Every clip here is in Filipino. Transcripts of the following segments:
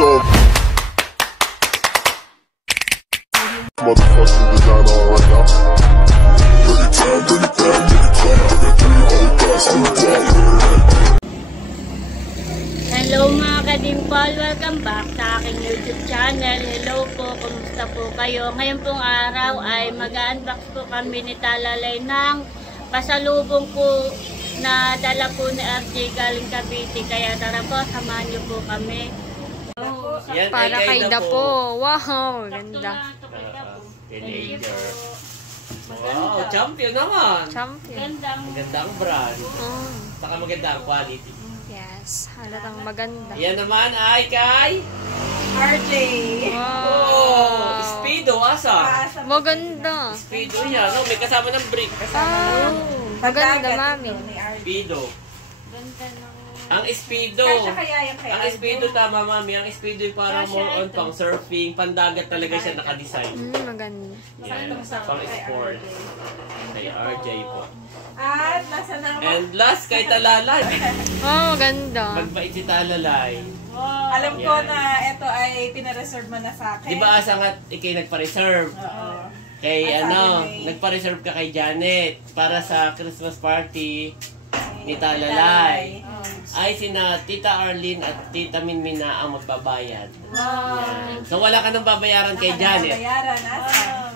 So motherfucking designer right now. Hello mga kadimpal, welcome back sa aking YouTube channel. Hello po, kumusta po kayo? Ngayon pong araw ay mag-unbox po kami ni Talalay ng pasalubong po na dala po ni RJ galing Cavite. Kaya tara po, samahan niyo po kami. Para kay Dapo. Wow, ganda. Teenager. Wow, champion naman. Champion. Magandang brand. Saka magandang quality. Yes, halatang maganda. Yan naman ay kay RJ. Oh, Speedo asa. Maganda. Speedo yan, no? May kasama ng brick. Maganda, mami. Speedo. Ang Speedo. Ang Speedo tama, mami. Ang Speedo yung parang more on pang surfing, pandagat talaga siya nakadesign. Maganda. Yan, pang sport. Kay RJ po. At nasa na And last kay Talalay. Oh, ganda. Magbait si Talalay. alam ko na ito ay pinareserve mo na sa akin. Di ba asangat ikay nagpa-reserve? Oo. Kay Asabi may- nagpa-reserve ka kay Janet para sa Christmas party ni Talalay. Ay sina Tita Arlene at Tita Minmina ang magbabayad. Yan. So wala ka nang babayaran kay Janet Bayaran,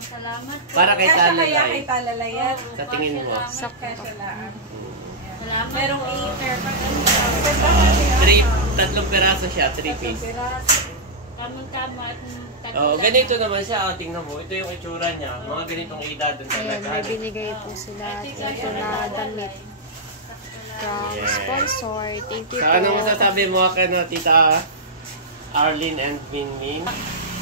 Salamat po. para kay Kaya kaya kay Talalay. Talalayan. Sa tingin mo. Kasya lang. Salamat Merong po. Tatlong peraso siya, 3 piece. Kamang-kama at Oh, ganito naman siya. Oh, tingnan mo. Ito yung itsura niya. Mga ganitong edad doon Ayan, may talaga. binigay po sila. Ito na damit. From sponsor. Thank you Sa ano po. masasabi mo ka na Tita Arlene and Minmin?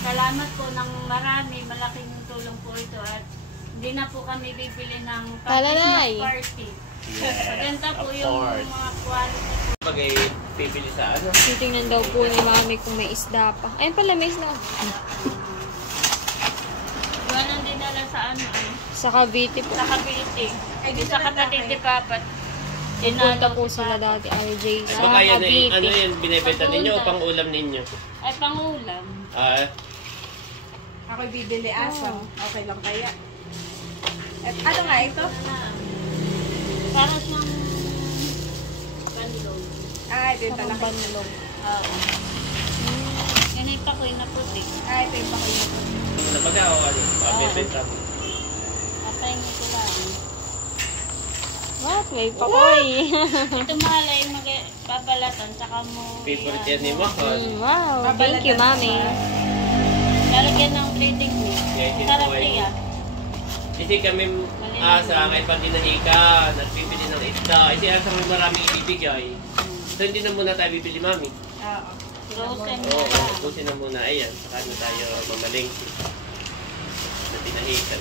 Salamat po ng marami. Malaking tulong po ito. At hindi na po kami bibili ng Talalay. party. Maganda po Of yung course. mga quality. Bagay pipili sa ano? Titingnan daw po ni mami kung may isda pa. Ayun pala, may isda. Walang dinala sa ano. Sa Cavite po. Sa Cavite. Ay, Di dito sa na kapatid tayo. ni Papat. Punta po sila dati, RJ. Sa Baka yan, Cavite. ano yan, binibenta ninyo o pang ulam ninyo? Ay, pangulam. Ah, Ako'y bibili asam. Okay lang kaya. At ano nga ito? Para siyang kanlong. Ay, ito yung Parang talaki. banlog. Oo. Ganito ko yung naputi. Ay, ito yung pakoy na po. nabaga o ano? Bibenta mo. Atay mo ko lang. What? May pakoy. Ito mahal ay magbabalatan. Saka mo Favorite yan ni Mahal. Wow. Thank you, mami. lalagyan ng bleeding meat. Yeah, ito Sarap po ay- niya. Kasi kami sa may pagdinahika, nagbibili ng isda. Kasi asa may maraming ibibigay. So hindi na muna tayo bibili, mami. Oo. Frozen Oo, na. ubusin na muna. Ayan, saka na tayo mamalengke. Na tinahikan.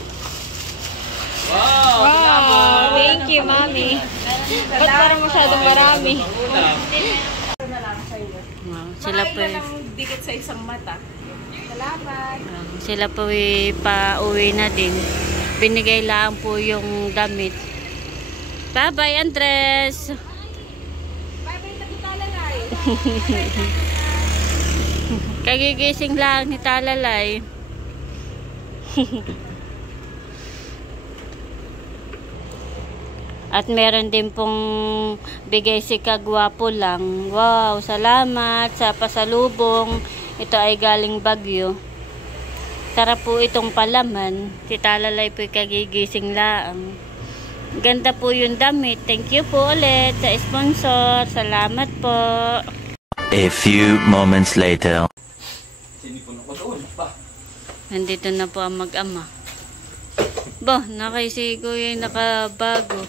Wow! Wow. Salamat! Thank you, mami. Meron Ba't parang masyadong marami? Pangulam. Ito na lang sa iyo. Sila po, Makain na lang dikit sa isang mata. Salamat. sila po pa-uwi na din. Binigay lang po yung damit. Bye-bye, Andres! Bye-bye na kita lalay. Kagigising lang ni Talalay. At meron din pong bigay si Kagwapo lang. Wow, salamat sa pasalubong. Ito ay galing Baguio. Tara po itong palaman. Si Talalay po'y kagigising lang. Ganda po yung damit. Thank you po ulit sa sponsor. Salamat po. A few moments later. Nandito na po ang mag-ama. Bo, si Kuya yung nakabago.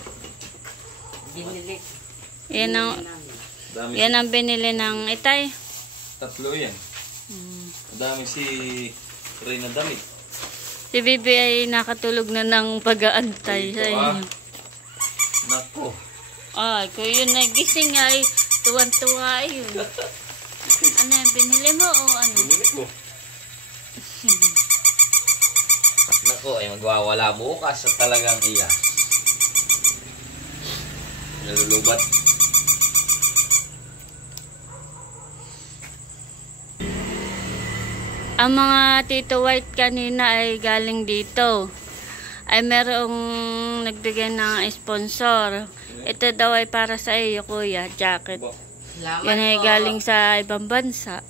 Yan ang binili ng itay. Tatlo yan. Madami si Reyna damit. Si Bibi ay nakatulog na ng pag-aantay sa inyo. Nako. Ay, kung yun nagising ay tuwan-tuwa yun. Ano yung binili mo o ano? Binili ko. Nako, ay magwawala bukas at talagang iya. Nalulubat. Ang mga Tito White kanina ay galing dito. Ay merong nagbigay ng sponsor. Ito daw ay para sa iyo, kuya, jacket. Salamat Yan ay po. galing sa ibang bansa.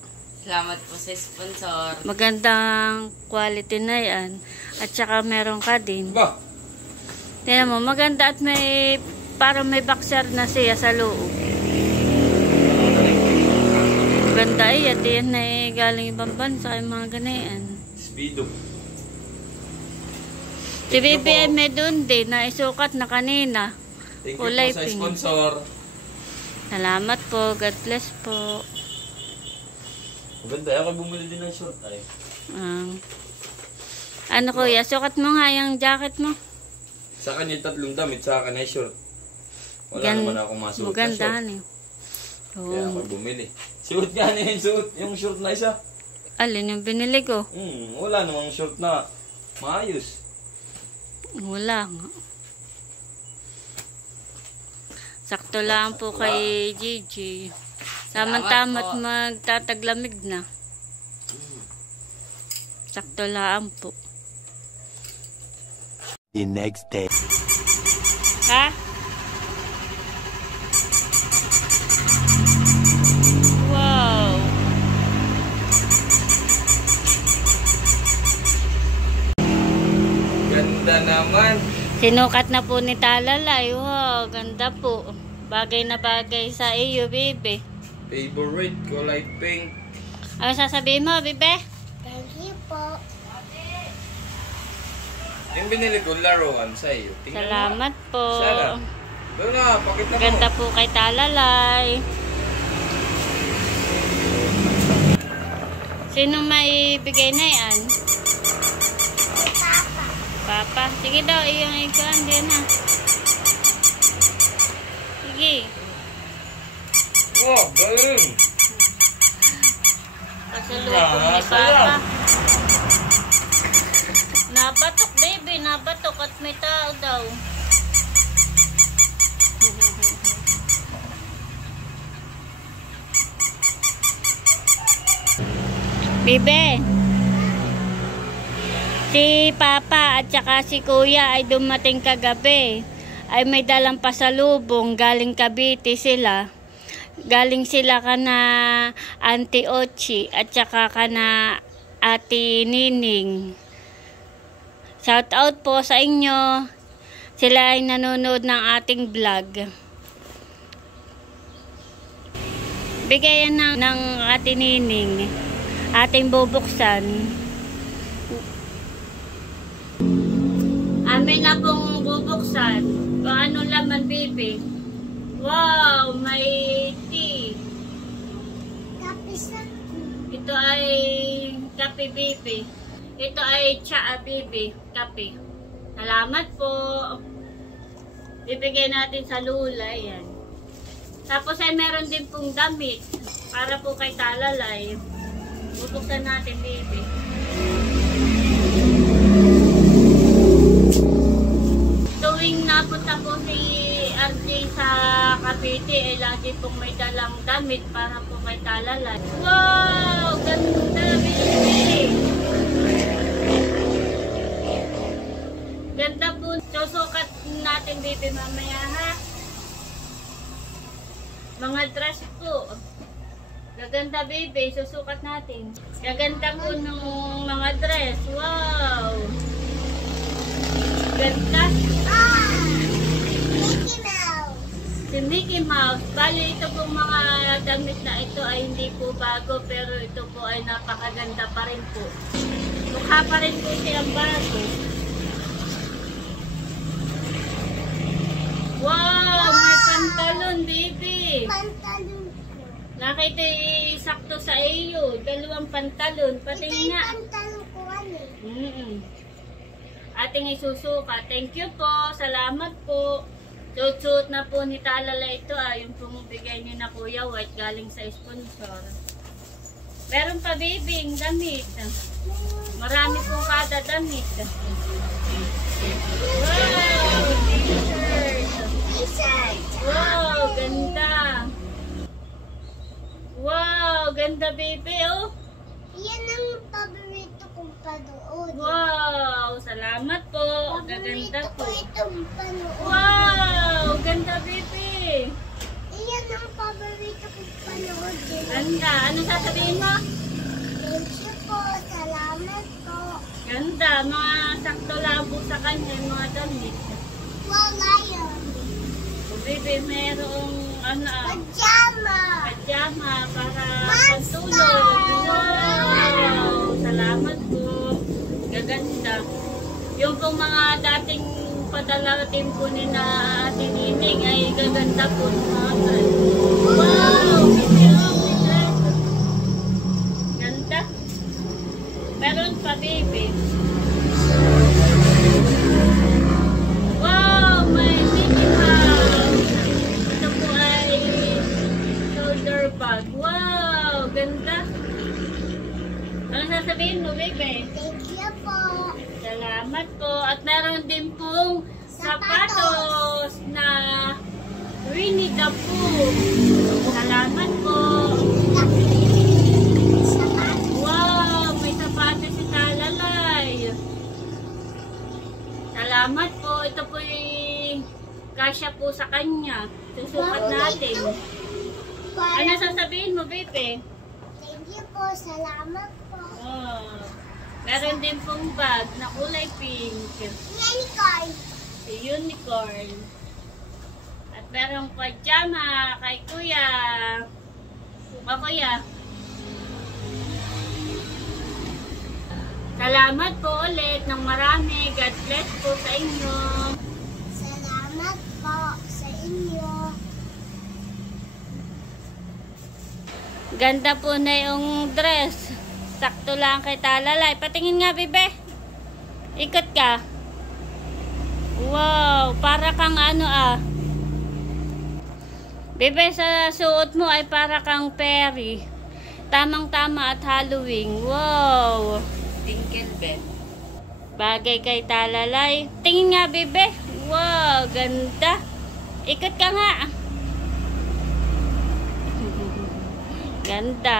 Salamat po sa sponsor. Magandang quality na yan. At saka meron ka din. Ba? Tingnan mo, maganda at may parang may boxer na siya sa loob. Maganda ay at yan ay galing ibang bansa yung mga ganayan. Speedo. Si BBM may doon din na isukat na kanina. Thank you Kulay po sa pink. sponsor. Salamat po. God bless po. Maganda. Ako bumili din ng short ay. Ano kuya, sukat mo nga yung jacket mo. Sa kanya 3 damit, sa akin ay short. Wala Gan- naman ako masuot na short. Magandahan eh. Kaya ako Oh. bumili. Suot nga na yung suot, yung short na isa. Alin yung binili ko? Wala namang short na maayos. Wala nga. Sakto lang po kay Gigi. Tama-tama't magtataglamig na. Sakto lang po. The next day. Ha? Wow. Ganda naman. Sinukat na po ni Talalay. Wow, ganda po. Bagay na bagay sa iyo, baby. Favorite, kulay pink. Ano sasabihin mo, bebe? Thank you po. Yung binili ko, laruan sa iyo. Tingnan mo. Salamat po. Sarap. Doon na, pakita mo. Ganda po kay Talalay. Sino may bigay na yan? Papa. Sige daw, iyong ikaw. Diyan na. Sige. Oh, galing. Pasalubong ni Papa. Nabatok, baby. Nabatok at may tao daw. Bibe. Si Papa at saka si Kuya ay dumating kagabi. Ay may dalang pasalubong. Galing Cavite sila. Galing sila kana Auntie Ochi at saka kana Ate Nining. Shout out po sa inyo. Sila ay nanonood ng ating vlog. Bigayan ng Ate Nining. Ating bubuksan. Amin na pong bubuksan. Paano laman, baby? Wow, may tea. Ito ay kape, baby. Ito ay tsaa, baby. Kape. Salamat po. Bibigyan natin sa Lula. Yan. Tapos ay meron din pong damit. Para po kay Talalay. Bubuksan natin, baby. Tuwing napunta po si RJ sa Cavite, eh lagi pong may dalang damit para po kay Talalay. Wow! Ganda, baby! Ganda po. Susukat natin, baby, mamaya, ha? Mga dress po. Gaganda, baby. Susukat natin. Gaganda po ng mga dress. Wow! Ganda. Mickey Mouse. Si Mickey Mouse. Bali, ito pong mga damit na ito ay hindi po bago, pero ito po ay napakaganda pa rin po. Mukha pa rin po siyang bago. Wow! May pantalon, baby! Pantalon. Nakita sakto sa iyo. 2 pantalon. Pati nga. Pantalon ko Ating isusuka. Thank you po. Salamat po. Suot na po ni Talala ito. Yung pumibigay ni na Kuya White galing sa sponsor. Meron pa, baby, yung damit. Marami po kada damit. Wow! T-shirt! Wow! Ganda! Wow! Ganda, baby, oh! Yan ang ang paborito kong panood. Wow! Salamat po. Gaganda Paborito po. ko itong panood. Wow! Ganda, baby. Iyan ang paborito kong panood. Ganda. Ano sasabihin mo? Thank you po. Salamat po. Ganda. Mga sakto labo sa kanya, mga damit. Wala yun. So, baby, merong Pajama. pajama para Monster! pantulog. Wow! Salamat po. Gaganda. Yung pong mga dating padala din po ni na Ate Nining ay gaganda po mga dress. Wow! Ganda. Meron pa, baby. Wow! May Minnie Mouse. Ito po ay shoulder bag. Wow! Ganda. Ano sasabihin mo, baby? Thank you po. Salamat po. At meron din pong sapatos na Winnie the Pooh. Salamat po. Wow! May sapatos si Talalay. Salamat po. Ito po yung kasya po sa kanya. Susukat natin. Ano sasabihin mo, baby? Thank you po. Salamat po. Oh. Meron din pong bag na kulay pink. Unicorn. Si Unicorn. At merong pajama kay Kuya. Kuya. Salamat po ulit ng marami. God bless po sa inyo. Salamat po sa inyo. Ganda po na yung dress. Sakto lang kay Talalay. Patingin nga, bebe. Ikot ka. Wow, para kang Bebe, sa suot mo ay para kang fairy. Tamang-tama at Halloween. Wow. Tinkerbell. Bagay kay Talalay. Tingin nga, bebe. Wow, ganda. Ikot ka nga. Ganda.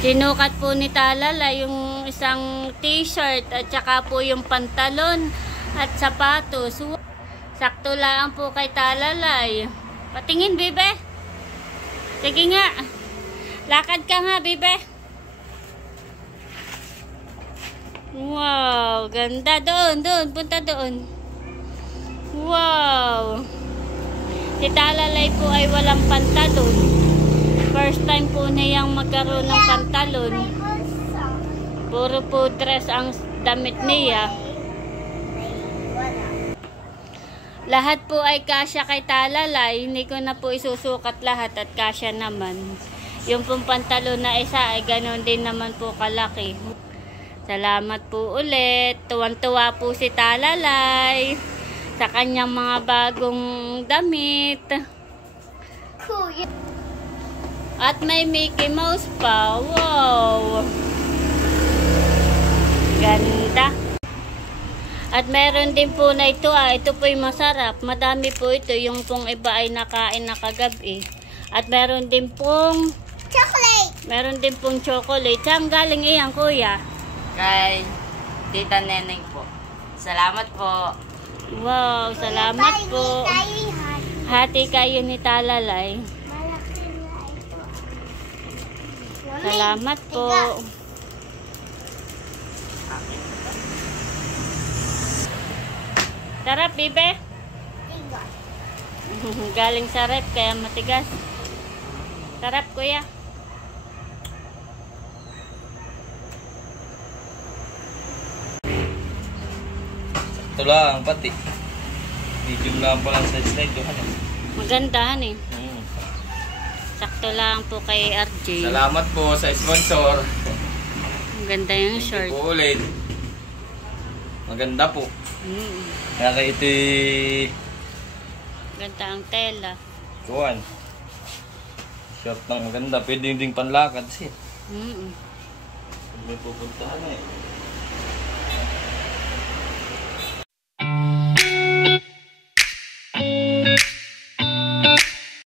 Sinukat po ni Talalay yung isang t-shirt at saka po yung pantalon at sapatos. Sakto lang po kay Talalay. Patingin, bebe. Sige nga. Lakad ka nga, bebe. Wow, ganda. Doon. Punta doon. Wow. Si Talalay po ay walang pantalon. First time po niyang magkaroon ng pantalon. Puro po dress ang damit niya. Lahat po ay kasya kay Talalay. Hindi ko na po isusukat lahat at kasya naman. Yung pong pantalon na isa ay ganoon din naman po kalaki. Salamat po ulit. Tuwan-tuwa po si Talalay sa kanyang mga bagong damit. At may Mickey Mouse pa. Wow! Ganda. At meron din po na ito. Ito po yung masarap. Madami po ito. Yung pong iba ay nakain na kagabi. At meron din pong Chocolate. meron din pong chocolate. Saan galing iyan, kuya? Kay Tita Neneng po. Salamat po. Wow! Salamat po. Hati kayo ni Talalay. Salamat po. Sarap, bibe. Galing sa rep, kaya matigas. Sarap, kuya. Ito lang, pati. Medium lang pa lang sa slide. Magandahan eh. Sakto lang po kay RJ. Salamat po sa sponsor. Maganda yung Thank short. you po ulit. Maganda po. Kaya kayo ito Ganda ang tela. kuwan. Short ng maganda. Pwede ding panlakad siya. Mm. May pupuntahan eh.